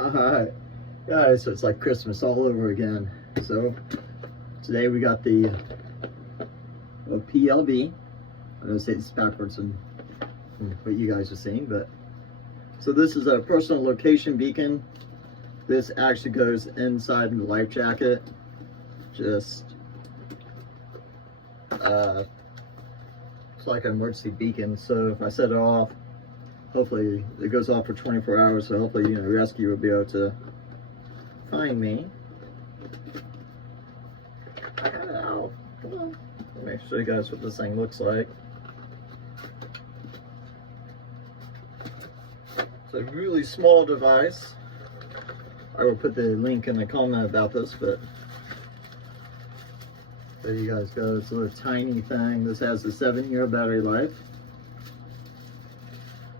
Alright, guys, so it's like Christmas all over again. So today we got the PLB. I know it's backwards and what you guys are seeing, but so this is a personal location beacon. This actually goes inside the life jacket. Just it's like an emergency beacon. So if I set it off, hopefully it goes off for 24 hours. So hopefully, rescue will be able to find me. I got it out. Come on. Let me show you guys what this thing looks like. It's a really small device. I will put the link in the comment about this, but there you guys go. It's a little tiny thing. This has a 7-year battery life.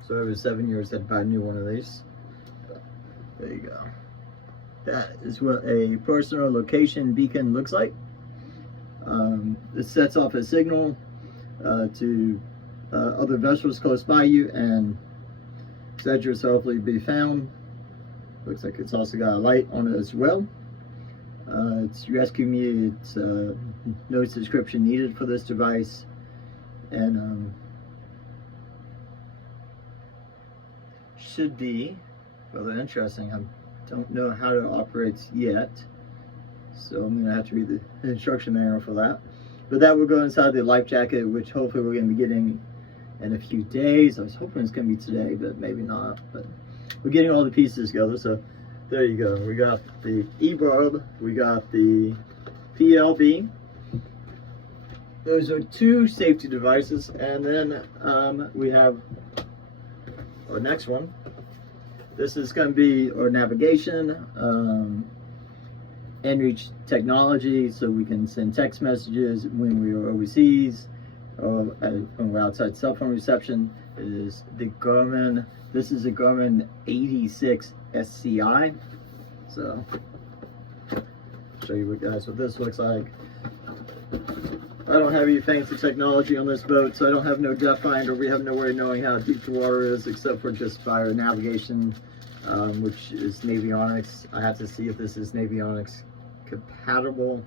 So every 7 years I'd buy a new one of these. There you go. That is what a personal location beacon looks like. It sets off a signal to other vessels close by you and said yours hopefully be found. Looks like it's also got a light on it as well. It's rescue me. It's no subscription needed for this device, and should be rather interesting. I don't know how it operates yet, so I'm gonna have to read the instruction manual for that. But that will go inside the life jacket, which hopefully we're gonna be getting in a few days. I was hoping it's gonna be today, but maybe not. But we're getting all the pieces together, so there you go. We got the e-bulb, we got the PLB. Those are 2 safety devices, and then we have our next one. This is going to be our navigation, inReach technology, so we can send text messages when we are overseas or when we're outside cell phone reception. It is the Garmin. This is a Garmin 86 SCI. So, show you guys what this looks like. I don't have any fancy technology on this boat, so I don't have no depth finder. We have no way of knowing how deep the water is, except for just via navigation, which is Navionics. I have to see if this is Navionics compatible.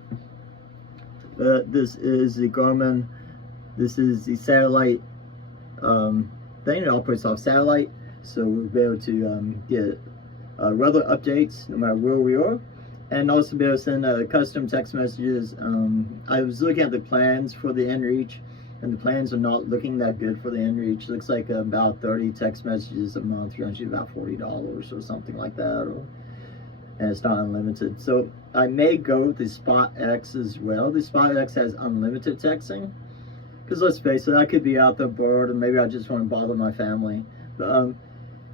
This is the Garmin. This is the satellite thing. It operates off satellite, so we'll be able to get weather updates no matter where we are, and also be able to send custom text messages. I was looking at the plans for the inReach, and the plans are not looking that good for the inReach. Looks like about 30 text messages a month runs you about $40 or something like that, and it's not unlimited. So I may go with the Spot X as well. The Spot X has unlimited texting, because let's face it, I could be out there bored, and maybe I just want to bother my family. But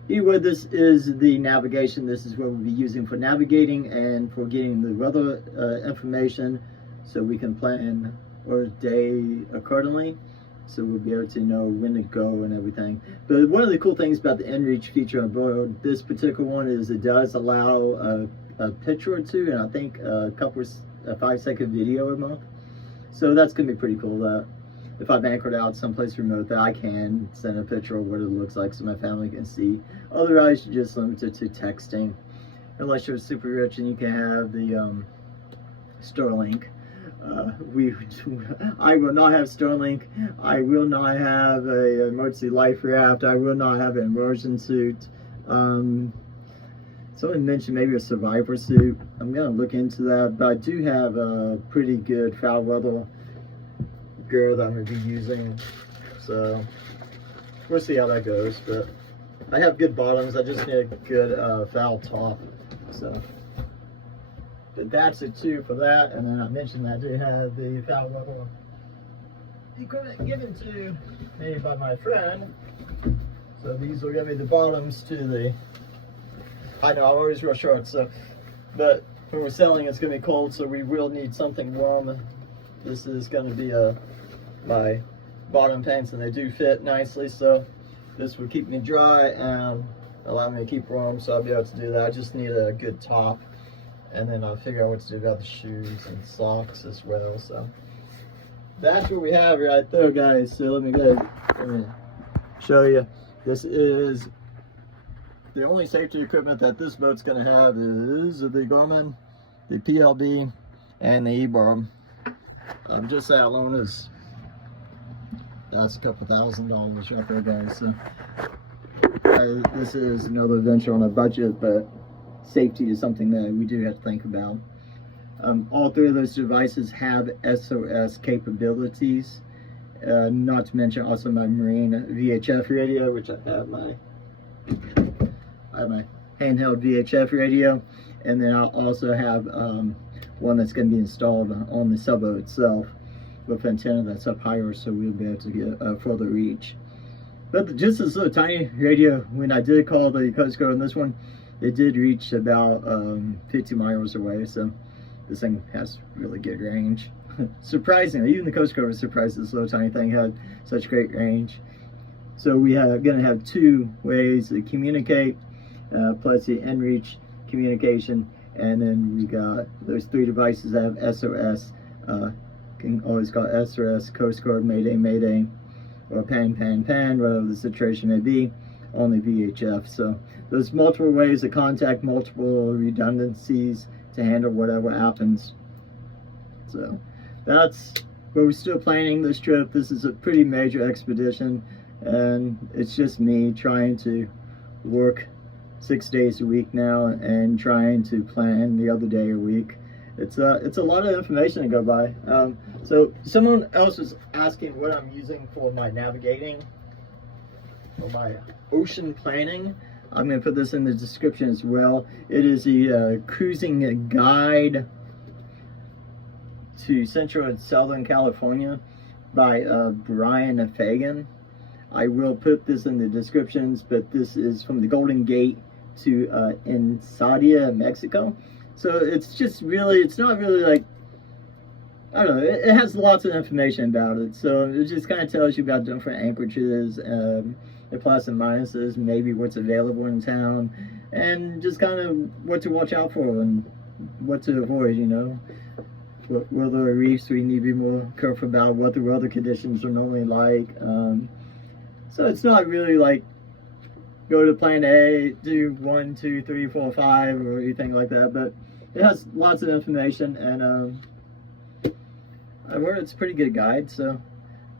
anyway, this is the navigation. This is what we'll be using for navigating and for getting the weather information, so we can plan our day accordingly, so we'll be able to know when to go and everything. But one of the cool things about the inReach feature on board this particular one is it does allow a picture or two, and I think a 5-second video a month. So that's gonna be pretty cool. That if I'm anchored out someplace remote, that I can send a picture of what it looks like so my family can see. Otherwise, you're just limited to texting, unless you're super rich and you can have the Starlink. I will not have Starlink. I will not have an emergency life raft. I will not have an immersion suit. Someone mentioned maybe a survivor suit. I'm gonna look into that, but I do have a pretty good foul weather gear that I'm going to be using, so we'll see how that goes. But I have good bottoms. I just need a good foul top. So but that's a 2 for that. And then I mentioned I do have the foul weather equipment given to me by my friend, so these will give me the bottoms to the, I know I'm always real short, so, but when we're sailing it's going to be cold, so we will need something warm. This is going to be my bottom pants, and they do fit nicely, so this will keep me dry and allow me to keep warm, so I'll be able to do that. I just need a good top, and then I'll figure out what to do about the shoes and socks as well. So that's what we have right there, guys. So let me show you. This is the only safety equipment that this boat's going to have is the Garmin, the PLB, and the E-bar. Just that alone is, that's a couple $1,000 right there, guys. So this is another adventure on a budget, but safety is something that we do have to think about. All three of those devices have SOS capabilities. Not to mention also my marine VHF radio, which I have my handheld VHF radio, and then I'll also have one that's going to be installed on the sailboat itself with antenna that's up higher, so we'll be able to get further reach. But just this little tiny radio, when I did call the Coast Guard on this one, it did reach about 50 miles away, so this thing has really good range. Surprisingly, even the Coast Guard was surprised this little tiny thing had such great range. So we are going to have two ways to communicate, plus the in-reach communication, and then we got those three devices that have SOS. Can always call SOS, Coast Guard, Mayday, Mayday, or pan, pan, pan, whatever the situation may be, on the VHF. So there's multiple ways to contact, multiple redundancies to handle whatever happens. So that's, but we're still planning this trip. This is a pretty major expedition, and it's just me trying to work 6 days a week now and trying to plan the other day a week. It's a lot of information to go by. So someone else was asking what I'm using for my navigating, for my ocean planning. I'm going to put this in the description as well. It is the Cruising Guide to Central and Southern California by Brian Fagan. I will put this in the descriptions, but this is from the Golden Gate to Ensadia, Mexico. So it's just really, it's not really like, I don't know, it has lots of information about it. So it just kind of tells you about different anchorages, the plus and minuses, maybe what's available in town, and just kind of what to watch out for and what to avoid, you know. What are reefs we need to be more careful about, what the weather conditions are normally like. So it's not really like go to plan A, do 1, 2, 3, 4, 5 or anything like that, but it has lots of information, and I've heard it's a pretty good guide, so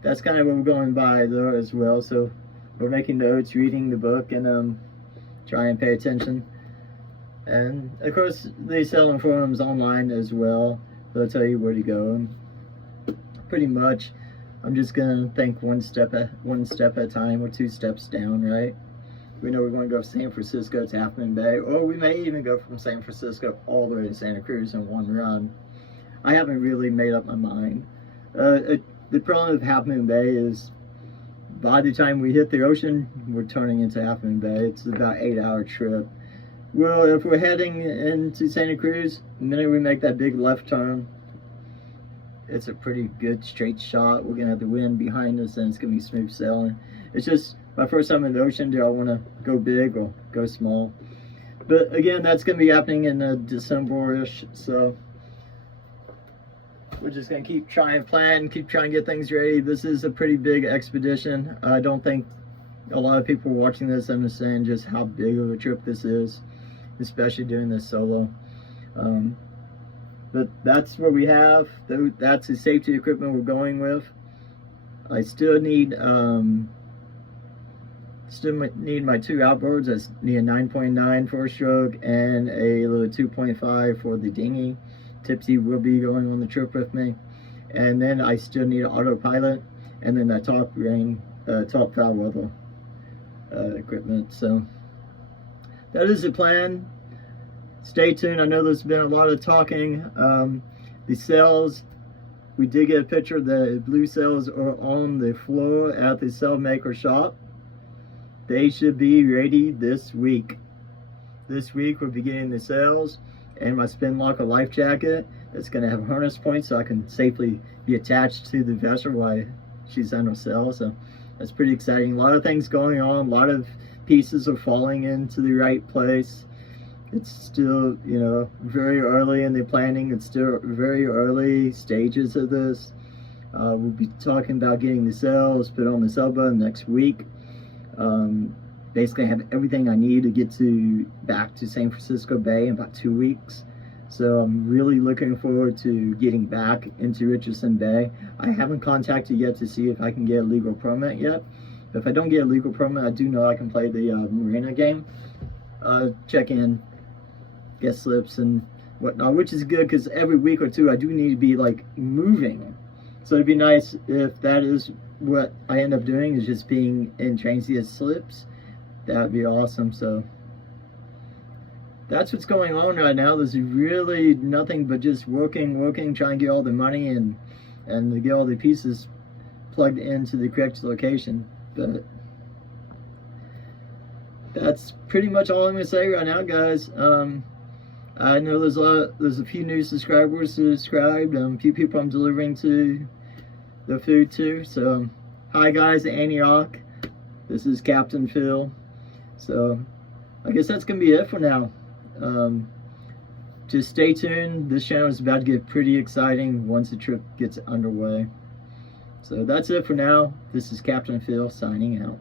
that's kind of what we're going by there as well. So we're making notes, reading the book, and trying to pay attention. And of course they sell in forums online as well. They'll tell you where to go, and pretty much I'm just gonna think one step at a time, or 2 steps down, right? We know we're going to go from San Francisco to Half Moon Bay, or we may even go from San Francisco all the way to Santa Cruz in one run. I haven't really made up my mind. The problem with Half Moon Bay is by the time we hit the ocean, we're turning into Half Moon Bay. It's about an 8-hour trip. Well, if we're heading into Santa Cruz, the minute we make that big left turn, it's a pretty good straight shot. We're going to have the wind behind us, and it's going to be smooth sailing. It's just my first time in the ocean. Do I want to go big or go small? But again, that's going to be happening in December-ish, so we're just going to keep trying to plan, keep trying to get things ready. This is a pretty big expedition. I don't think a lot of people watching this understand just how big of a trip this is, especially doing this solo. But that's what we have. That's the safety equipment we're going with. I still need my 2 outboards. I need a 9.9 for a stroke and a little 2.5 for the dinghy. Tipsy will be going on the trip with me. And then I still need an autopilot, and then that top foul weather equipment. So that is the plan. Stay tuned. I know there's been a lot of talking. The sails, we did get a picture. The blue sails are on the floor at the sail maker shop. They should be ready this week. This week we're beginning the sails, and my spin locker life jacket. It's going to have harness points so I can safely be attached to the vessel while she's on her sail. So that's pretty exciting. A lot of things going on. A lot of pieces are falling into the right place. It's still, you know, very early in the planning. It's still very early stages of this. We'll be talking about getting the sails put on the sailboat next week. basically have everything I need to get back to San Francisco Bay in about 2 weeks. So I'm really looking forward to getting back into Richardson Bay. I haven't contacted yet to see if I can get a legal permit yet. If I don't get a legal permit, I do know I can play the marina game. Check in, get slips and whatnot, which is good because every week or two I do need to be like moving. So it'd be nice if that is what I end up doing, is just being in trains to get slips. That would be awesome. So that's what's going on right now. There's really nothing but just working, trying to get all the money and to get all the pieces plugged into the correct location. But that's pretty much all I'm gonna say right now, guys. I know there's a few new subscribers subscribed. A few people I'm delivering to the food to. So hi guys, Antioch. This is Captain Phil. So I guess that's gonna be it for now. Just stay tuned. This channel is about to get pretty exciting once the trip gets underway. So that's it for now. This is Captain Phil signing out.